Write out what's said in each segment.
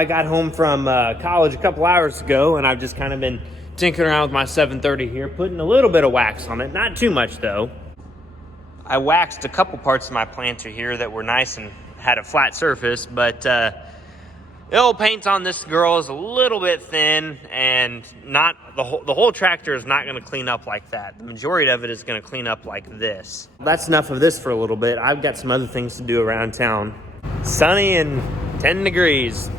I got home from college a couple hours ago, and I've just kind of been tinkering around with my 730 here, putting a little bit of wax on it. Not too much, though. I waxed a couple parts of my planter here that were nice and had a flat surface, but the old paint on this girl is a little bit thin, and not the whole tractor is not going to clean up like that. The majority of it is going to clean up like this. That's enough of this for a little bit. I've got some other things to do around town. Sunny and 10 degrees.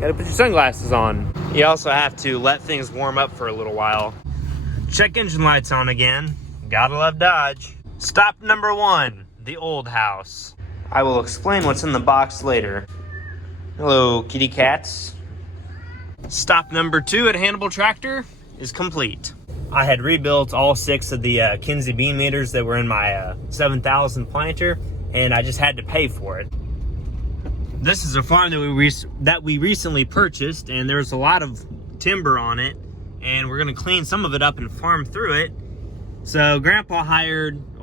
Gotta put your sunglasses on. You also have to let things warm up for a little while. Check engine lights on again. Gotta love Dodge. Stop number 1, the old house. I will explain what's in the box later. Hello, kitty cats. Stop number 2 at Hannibal Tractor is complete. I had rebuilt all 6 of the Kinsey beam meters that were in my 7000 planter, and I just had to pay for it. This is a farm that we recently purchased, and there's a lot of timber on it, and we're gonna clean some of it up and farm through it. So Grandpa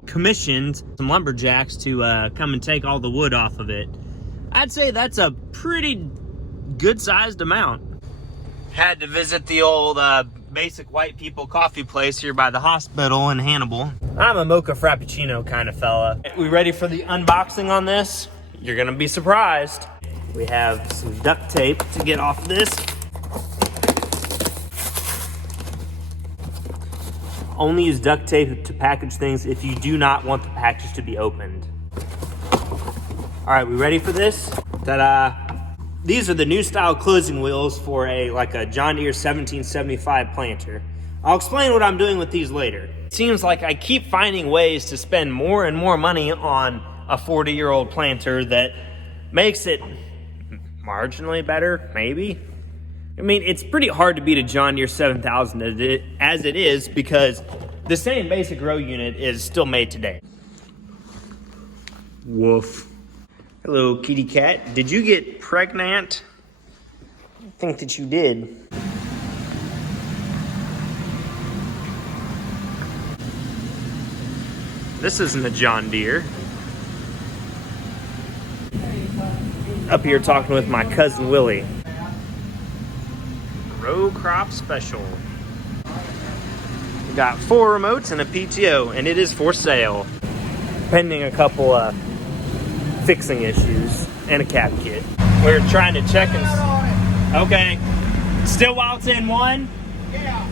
commissioned some lumberjacks to come and take all the wood off of it. I'd say that's a pretty good-sized amount. Had to visit the old Basic White People coffee place here by the hospital in Hannibal. I'm a mocha frappuccino kind of fella. We ready for the unboxing on this? You're gonna be surprised. We have some duct tape to get off this. Only use duct tape to package things if you do not want the package to be opened. All right, we ready for this? Ta-da! These are the new style closing wheels for a John Deere 1775 planter. I'll explain what I'm doing with these later. It seems like I keep finding ways to spend more and more money on a 40-year-old planter that makes it marginally better, maybe. I mean, it's pretty hard to beat a John Deere 7000 as it is, because the same basic row unit is still made today. Woof. Hello, kitty cat. Did you get pregnant? I think that you did. This isn't a John Deere. Up here talking with my cousin Willie. Row crop special. We got 4 remotes and a PTO, and it is for sale. Pending a couple fixing issues and a cap kit. We're trying to check and... Okay. Still while it's in 1? Yeah.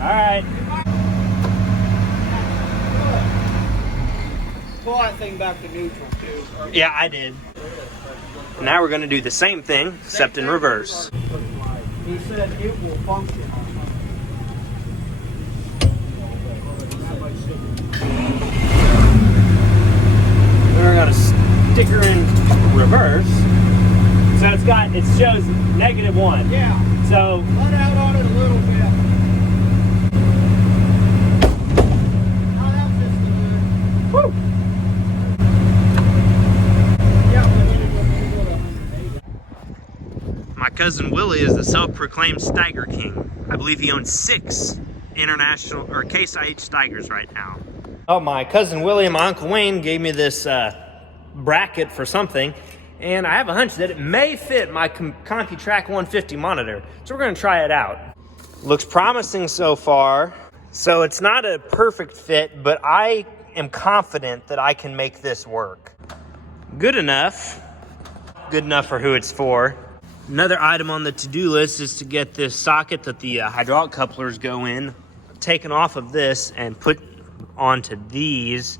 All right. Pull that thing back to neutral too. Yeah, I did. Now we're going to do the same thing, except in reverse. He said it will function. We're going to stick her in reverse. So it shows -1. Yeah. So let out on it a little bit. Oh, that was just good. Woo! My cousin Willie is the self-proclaimed Steiger King. I believe he owns 6 international or Case IH Steigers right now. Oh, my cousin Willie and my Uncle Wayne gave me this bracket for something, and I have a hunch that it may fit my CompuTrack 150 monitor. So we're gonna try it out. Looks promising so far. So it's not a perfect fit, but I am confident that I can make this work. Good enough. Good enough for who it's for. Another item on the to-do list is to get this socket that the hydraulic couplers go in taken off of this and put onto these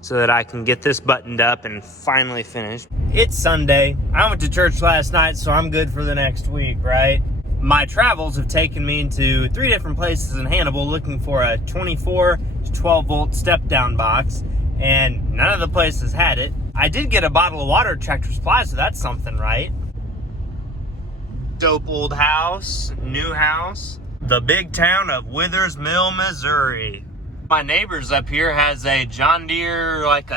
so that I can get this buttoned up and finally finished. It's Sunday. I went to church last night, so I'm good for the next week, right? My travels have taken me to 3 different places in Hannibal looking for a 24 to 12 volt step down box, and none of the places had it. I did get a bottle of water at Tractor Supply, so that's something, right? Dope old house, new house. The big town of Withers Mill, Missouri. My neighbors up here has a John Deere, it's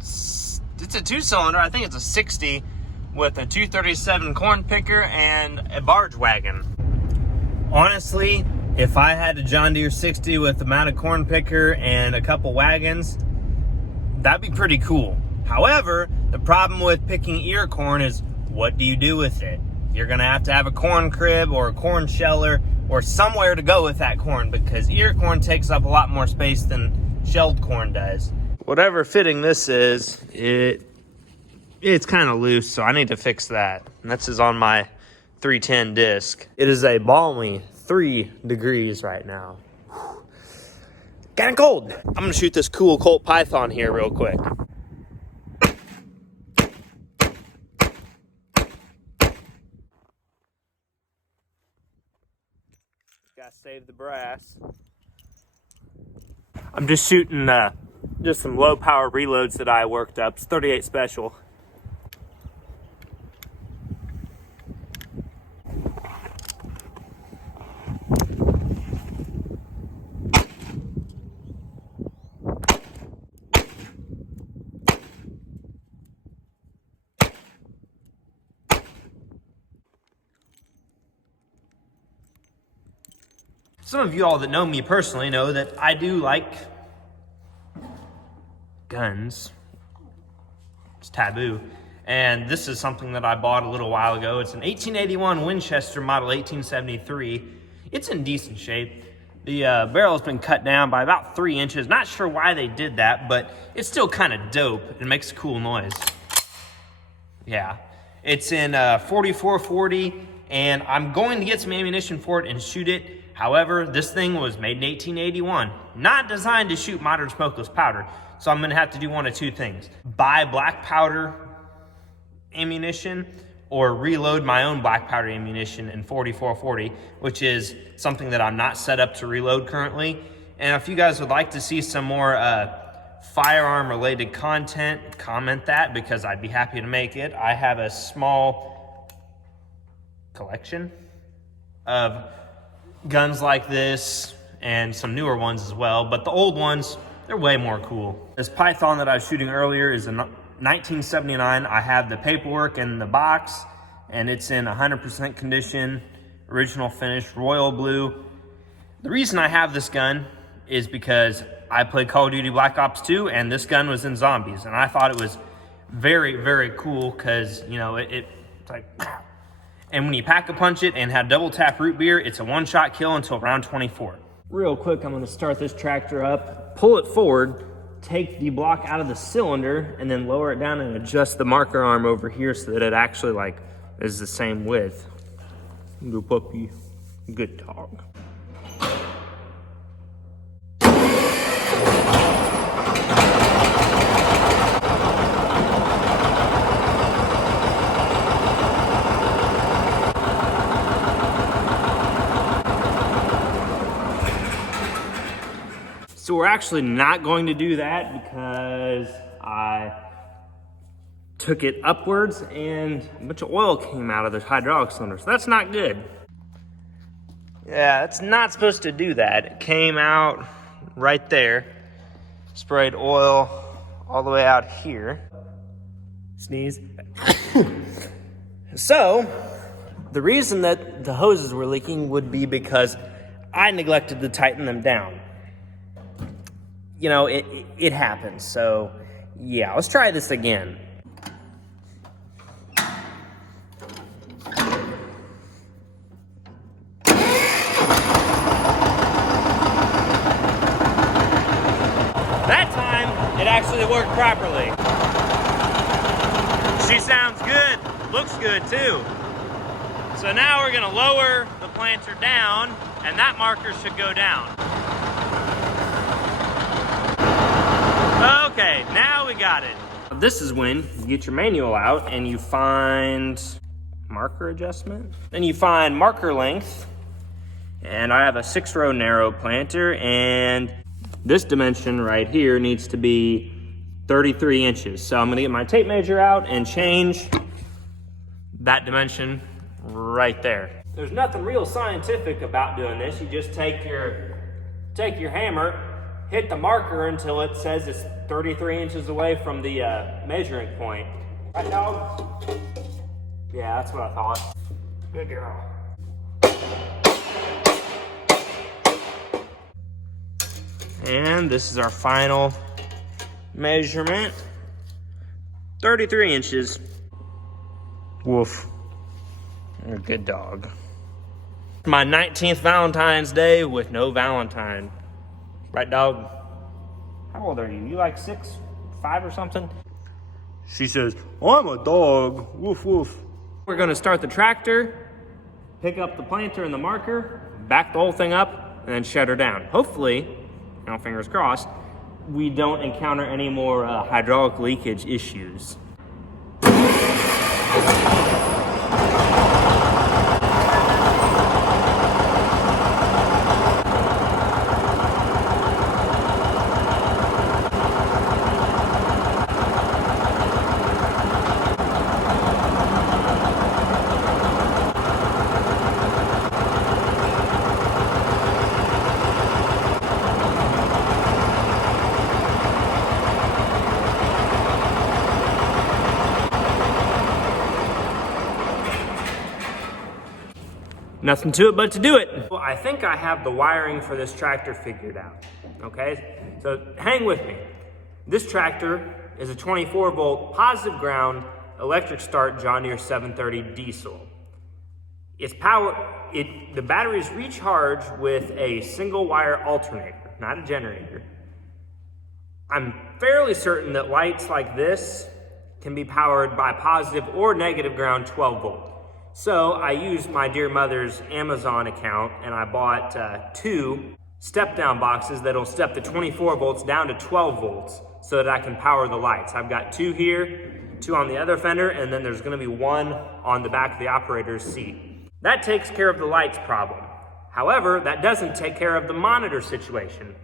a 2-cylinder, I think it's a 60, with a 237 corn picker and a barge wagon. Honestly, if I had a John Deere 60 with a mounted corn picker and a couple wagons, that'd be pretty cool. However, the problem with picking ear corn is what do you do with it? You're gonna have to have a corn crib or a corn sheller or somewhere to go with that corn, because ear corn takes up a lot more space than shelled corn does. Whatever fitting this is, it's kind of loose, so I need to fix that. And this is on my 310 disc. It is a balmy 3 degrees right now. Kind of cold. I'm gonna shoot this cool Colt Python here real quick. Gotta save the brass. I'm just shooting just some low power reloads that I worked up. It's 38 special. Some of you all that know me personally know that I do like guns. It's taboo. And this is something that I bought a little while ago. It's an 1881 Winchester model 1873. It's in decent shape. The barrel's been cut down by about 3 inches. Not sure why they did that, but it's still kind of dope. It makes a cool noise. Yeah. It's in 4440, and I'm going to get some ammunition for it and shoot it. However, this thing was made in 1881, not designed to shoot modern smokeless powder. So I'm gonna have to do one of two things: buy black powder ammunition or reload my own black powder ammunition in 4440, which is something that I'm not set up to reload currently. And if you guys would like to see some more firearm related content, comment that, because I'd be happy to make it. I have a small collection of guns like this and some newer ones as well, but the old ones, they're way more cool. This Python that I was shooting earlier is a 1979. I have the paperwork in the box, and it's in 100% condition, original finish, royal blue. The reason I have this gun is because I played Call of Duty Black Ops 2, and this gun was in zombies, and I thought it was very, very cool because, you know, it's like... And when you pack a punch it and have double tap root beer, it's a one-shot kill until round 24. Real quick, I'm gonna start this tractor up, pull it forward, take the block out of the cylinder, and then lower it down and adjust the marker arm over here so that it actually like is the same width. Good puppy, good dog. So we're actually not going to do that because I took it upwards and a bunch of oil came out of the hydraulic cylinder. So that's not good. Yeah, it's not supposed to do that. It came out right there. Sprayed oil all the way out here. Sneeze. So the reason that the hoses were leaking would be because I neglected to tighten them down. You know, it happens. So yeah, let's try this again. That time, it actually worked properly. She sounds good, looks good too. So now we're gonna lower the planter down, and that marker should go down. Okay, now we got it. This is when you get your manual out and you find marker adjustment. Then you find marker length. And I have a 6-row narrow planter, and this dimension right here needs to be 33 inches. So I'm gonna get my tape measure out and change that dimension right there. There's nothing real scientific about doing this. You just take your hammer, hit the marker until it says it's 33 inches away from the measuring point. Right, dog? Yeah, that's what I thought. Good girl. And this is our final measurement. 33 inches. Woof. You're a good dog. My 19th Valentine's Day with no Valentine. Right, dog? How old are you? You like 6, 5 or something? She says, I'm a dog. Woof, woof. We're gonna start the tractor, pick up the planter and the marker, back the whole thing up, and then shut her down. Hopefully, fingers crossed, we don't encounter any more hydraulic leakage issues. Nothing to it but to do it. Well, I think I have the wiring for this tractor figured out, okay? So hang with me. This tractor is a 24 volt positive ground electric start John Deere 730 diesel. It's the batteries recharge with a single wire alternator, not a generator. I'm fairly certain that lights like this can be powered by positive or negative ground 12 volt. So I used my dear mother's Amazon account and I bought 2 step down boxes that'll step the 24 volts down to 12 volts so that I can power the lights. I've got 2 here, 2 on the other fender, and then there's gonna be 1 on the back of the operator's seat. That takes care of the lights problem. However, that doesn't take care of the monitor situation.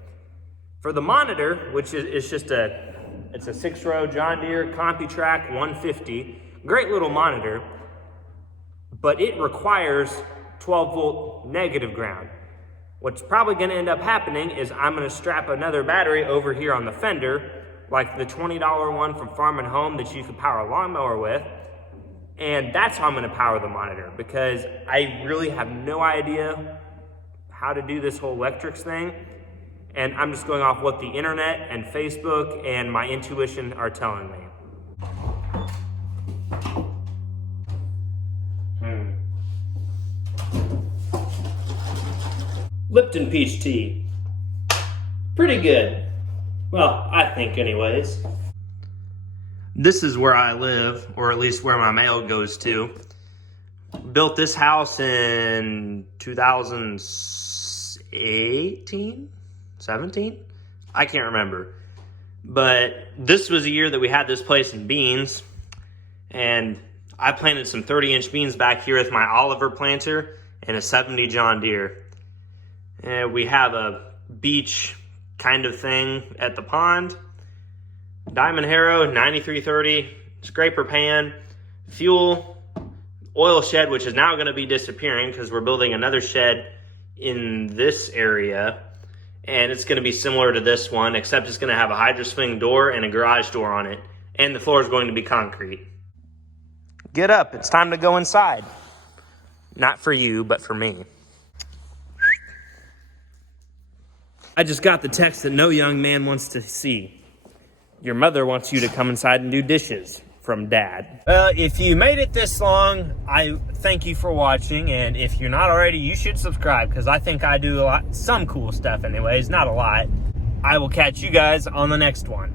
For the monitor, which is just it's a 6-row John Deere CompuTrack 150, great little monitor, but it requires 12 volt negative ground. What's probably gonna end up happening is I'm gonna strap another battery over here on the fender, like the $20 one from Farm and Home that you could power a lawnmower with, and that's how I'm gonna power the monitor, because I really have no idea how to do this whole electrics thing, and I'm just going off what the internet and Facebook and my intuition are telling me. Lipton peach tea. Pretty good. Well, I think anyways. This is where I live, or at least where my mail goes to. Built this house in 2018? 17? I can't remember. But this was a year that we had this place in beans. And I planted some 30-inch beans back here with my Oliver planter and a 70 John Deere. And we have a beach kind of thing at the pond. Diamond harrow, 9330, scraper pan, fuel, oil shed, which is now gonna be disappearing because we're building another shed in this area. And it's gonna be similar to this one, except it's gonna have a hydro swing door and a garage door on it. And the floor is going to be concrete. Get up, it's time to go inside. Not for you, but for me. I just got the text that no young man wants to see. Your mother wants you to come inside and do dishes from Dad. If you made it this long, I thank you for watching. And if you're not already, you should subscribe, because I think I do some cool stuff anyways, not a lot. I will catch you guys on the next one.